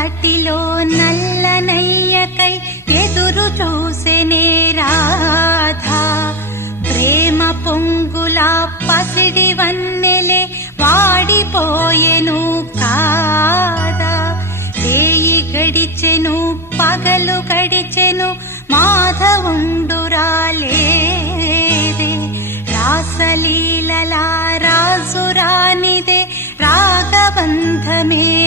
తటిలో నల్లనయ్యకై ఎదురు చూసెనే రాధా. ప్రేమ పొంగులా పసిడి వన్నెలే వాడిపోయెను కాదా. వేయి గడిచెను పగలు గడిచెను మాధవుండురాలేదే. రాసలీలలా రాజురానిదే రాగబంధమే